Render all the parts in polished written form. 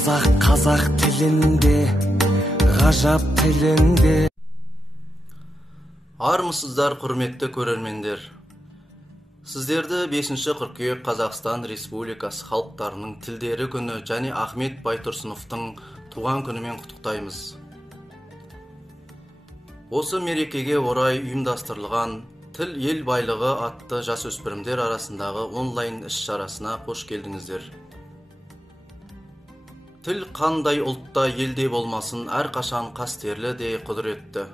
Қазақ тілінде, ғажап тілінде. Армысыздар, құрметті көрермендер. Сіздерді 5 қыркүйек Қазақстан Республикасы халықтарының тілдері күні және Ахмет Байтұрсыновтың туған күнімен құттықтаймыз. Осы мерекеге орай ұйымдастырылған Тіл ел байлығы атты жасөспірімдер арасындағы онлайн іс-шарасына қош келдіңіздер. Тіл қандай ұлтта елде болмасын, әрқашан қастерлі де құдіретті.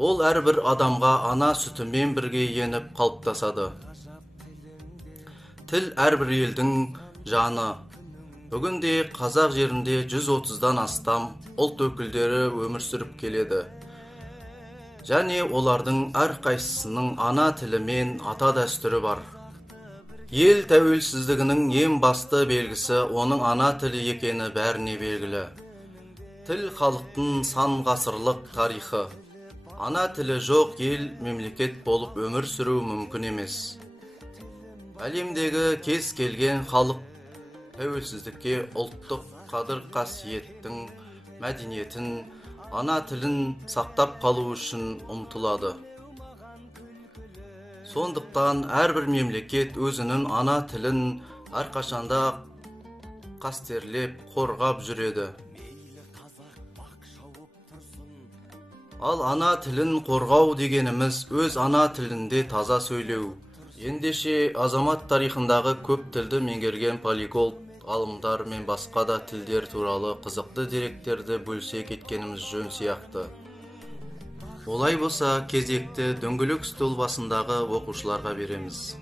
Ол әрбір адамға ана сүтімен бірге еніп қалыптасады. Тіл әрбір елдің жаны. Бүгінде қазақ жерінде 130-дан астам ұлт өкілдері өмір сүріп келеді. Және олардың әрқайсысының ана тілі мен ата дәстүрі бар. Ел тәуелсіздігінің ең басты белгісі оның ана тілі екені бәріне белгілі. Тіл халықтың сан ғасырлық тарихы. Ана тілі жоқ ел мемлекет болып өмір сүру мүмкін емес. Әлемдегі кез келген халық тәуелсіздікке ұлттық қадір-қасиеттің, мәдениетін, ана тілін сақтап қалу үшін ұмтылады. Сондықтан әрбір мемлекет өзінің ана тілін әрқашанда қастерлеп, қорғап жүреді. Ал ана тілін қорғау дегеніміз өз ана тілінде таза сөйлеу. Ендеше азамат тарихындағы көп тілді меңгерген полиглот ғалымдар мен басқа да тілдер туралы қызықты деректерді бөлісе кеткеніміз жөн сияқты. Олай болса, кезекті дөңгелек стол басындағы оқушыларға береміз.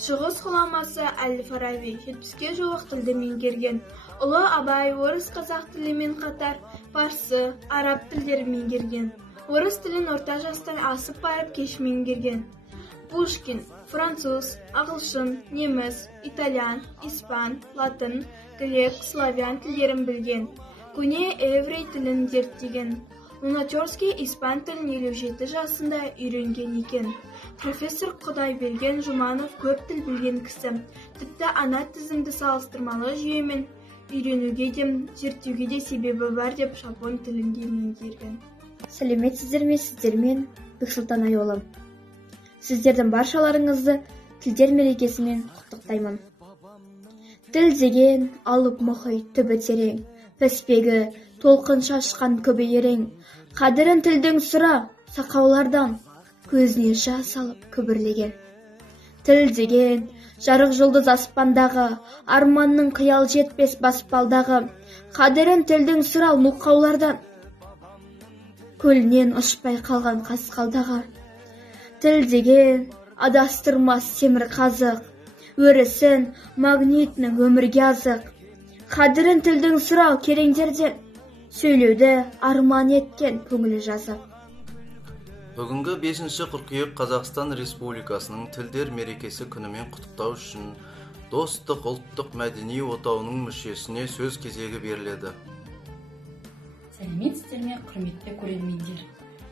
Шығыс ғұламасы Әл-Фараби 70-ге жуық тілді меңгерген. Ұлы Абай орыс қазақ тілімен қатар парсы, араб тілдерін меңгерген. Орыс тілін орта жастай асып барып кеш меңгерген. Пушкин француз, ағылшын, неміс, итальян, испан, латын, грек, славян тілдерін білген. Көне еврей тілін зерттеген. Луначарский испан тілін 57 жасында үйренген екен. Профессор Құдайберген Жұманов көп тіл білген кісі. Тіпті ана тізімді салыстырмалы жүйемен үйренуге де, зерттеуге де себебі бар деп жапон тілінде меңгерген. Сәлеметсіздер ме, сіздермен Бексұлтан Айолым. Сіздердің баршаларыңызды тілдер мерекесімен құттықтаймын. Тіл деген алып мұхит түбі терең, піспегі толқын шашқан көбі ерең. Қадірін тілдің сұра сақаулардан, көзіне жас алып күбірлеген. Тіл деген жарық жұлдыз аспандағы, арманның қиял жетпес баспалдағы. Қадірін тілдің сұрау мұқаулардан, көлінен ұшпай қалған қасқалдағы. Тіл деген адастырмас темір қазық, өрісін магнитінің өмірге азық. Қадірін тілдің сұрау кереңдерден, сөйлеуді арман еткен көңілі жазып. Бүгінгі 5 қыркүйек Қазақстан Республикасының тілдер мерекесі күнімен құттықтау үшін Достық ұлттық мәдени отауының мүшесіне сөз кезегі беріледі. Сәлеметсіздер ме, құрметті көрермендер.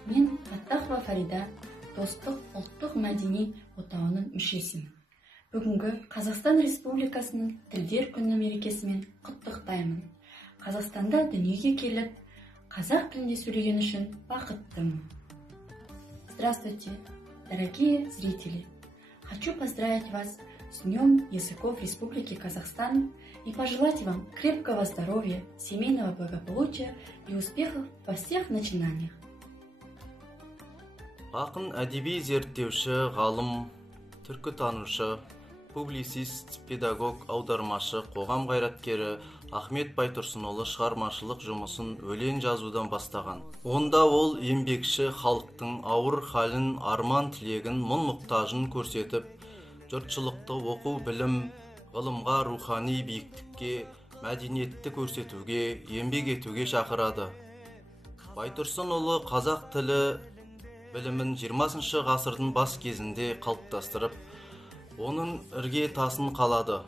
Мен Аттахова Фарида, Достық ұлттық мәдени отауының мүшесімін. Бүгінгі Қазақстан Республикасының тілдер күні мерекесімен құттықтаймын. Қазақстанда дүниеге келіп, қазақ тілінде сөйлеген үшін бақыттымын. Здравствуйте, дорогие зрители! Хочу поздравить вас с Днем языков Республики Казахстан и пожелать вам крепкого здоровья, семейного благополучия и успехов во всех начинаниях. Ақын әдеби зерттеуші, ғалым, түркітанушы, публицист, педагог, аудармашы, қоғам қайраткері Ахмет Байтұрсынұлы шығармашылық жұмысын өлең жазудан бастаған. Онда ол еңбекші халықтың ауыр халін, арман тілегін, мұң-мұқтажын көрсетіп, жұртшылықты оқу, білім, ғылымға, рухани биіктікке, мәдениетті көрсетуге, еңбек етуге шақырады. Байтұрсынұлы қазақ тілі білімін 20 ғасырдың бас кезінде қалыптастырып, оның ірге тасын қалады.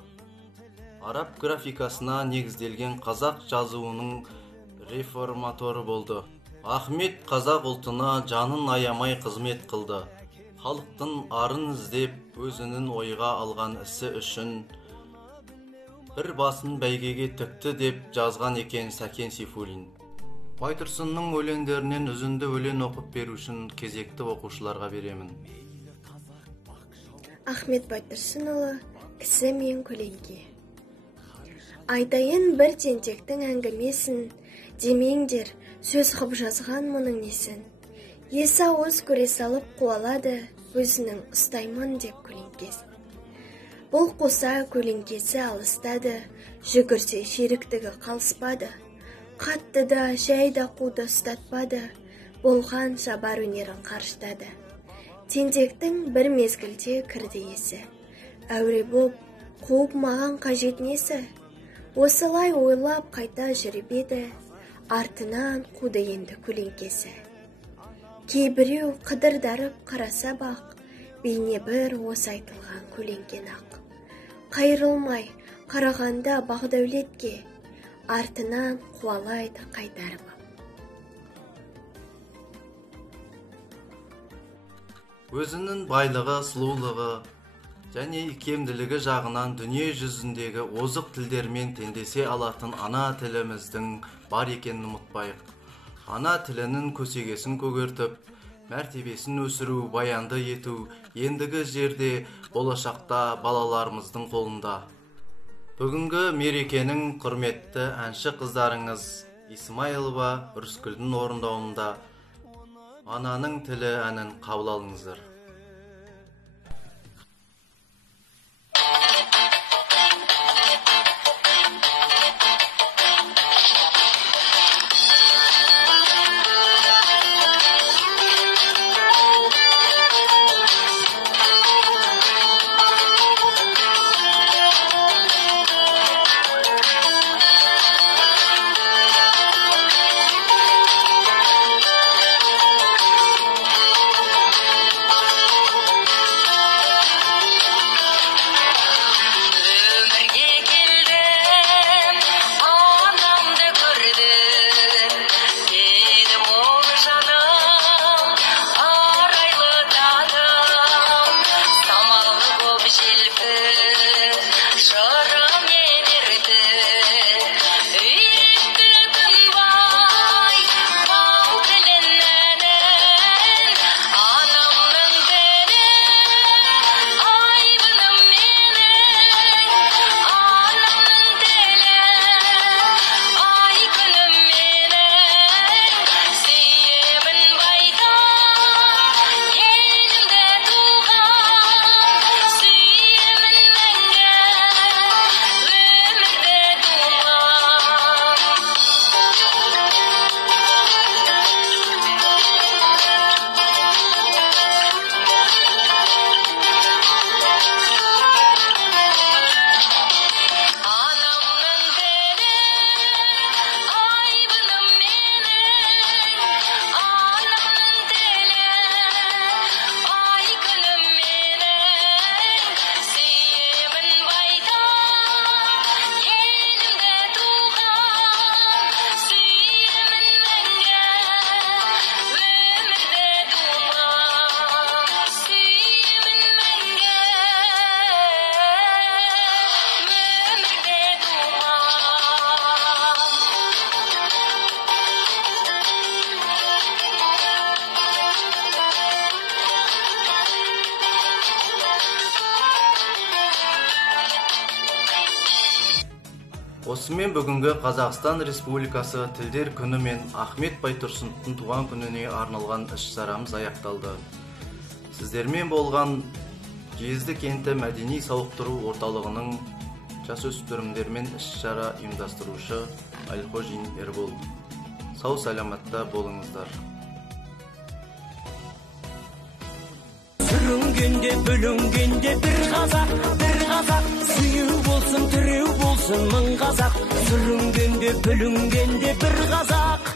Араб графикасына негізделген қазақ жазуының реформаторы болды. Ахмет қазақ ұлтына жанын аямай қызмет қылды. Халықтың арын іздеп өзінің ойға алған ісі үшін бір басын бәйгеге тікті деп жазған екен Сәкен Сейфуллин. Байтұрсынның өлеңдерінен үзінді өлең оқып беру үшін кезекті оқушыларға беремін. Ахмет Байтұрсынұлы, кісі мен көлеңке. Айтайын бір тентектің әңгімесін, демеңдер, сөз қып жазған мұның несін. Есі ауыз көре салып қуалады, өзінің ұстаймын деп көлеңкесін. Бұл қоса көлеңкесі алыстады, жүгірсе шеріктігі қалыспады. Қатты да, жай да қуды ұстатпады, болған шабар өнерін қарыштады. Тентектің бір мезгілде кірді есі, әуре боп, қуып маған қажет несі? Осылай ойлап қайта жүріп еді, артынан қуды енді көлеңкесі. Кейбіреу қыдырдарып қараса бақ, бейне бір осы айтылған көлеңкен ақ. Қайырылмай, қарағанда бақ-дәулетке, артынан қуалайды қайтарып. Өзінің байлығы, сұлулығы және икемділігі жағынан дүние жүзіндегі озық тілдермен теңдесе алатын ана тіліміздің бар екенін ұмытпайық. Ана тілінің көсегесін көгертіп, мәртебесін өсіру, баянды ету, ендігі жерде болашақта балаларымыздың қолында. Бүгінгі мерекенің құрметті әнші қыздарыңыз Исмайлова Үріскүлдің орындауында Ананың тілі әнін қабыл алыңыздар. Осымен бүгінгі Қазақстан Республикасы Тілдер күні мен Ахмет Байтұрсыновтың туған күніне арналған іс-шарамыз аяқталды. Сіздермен болған Жезді кенті мәдени сауықтыру орталығының жасөспірімдермен іс-шара ұйымдастырушы Әлқожин Ербол. Сау саламатта болыңыздар. Сүрінгенде, бүлінгенде бір қазақ, сүйеу болсын, түреу болсын мың қазақ. Сүрінгенде, бүлінгенде бір қазақ.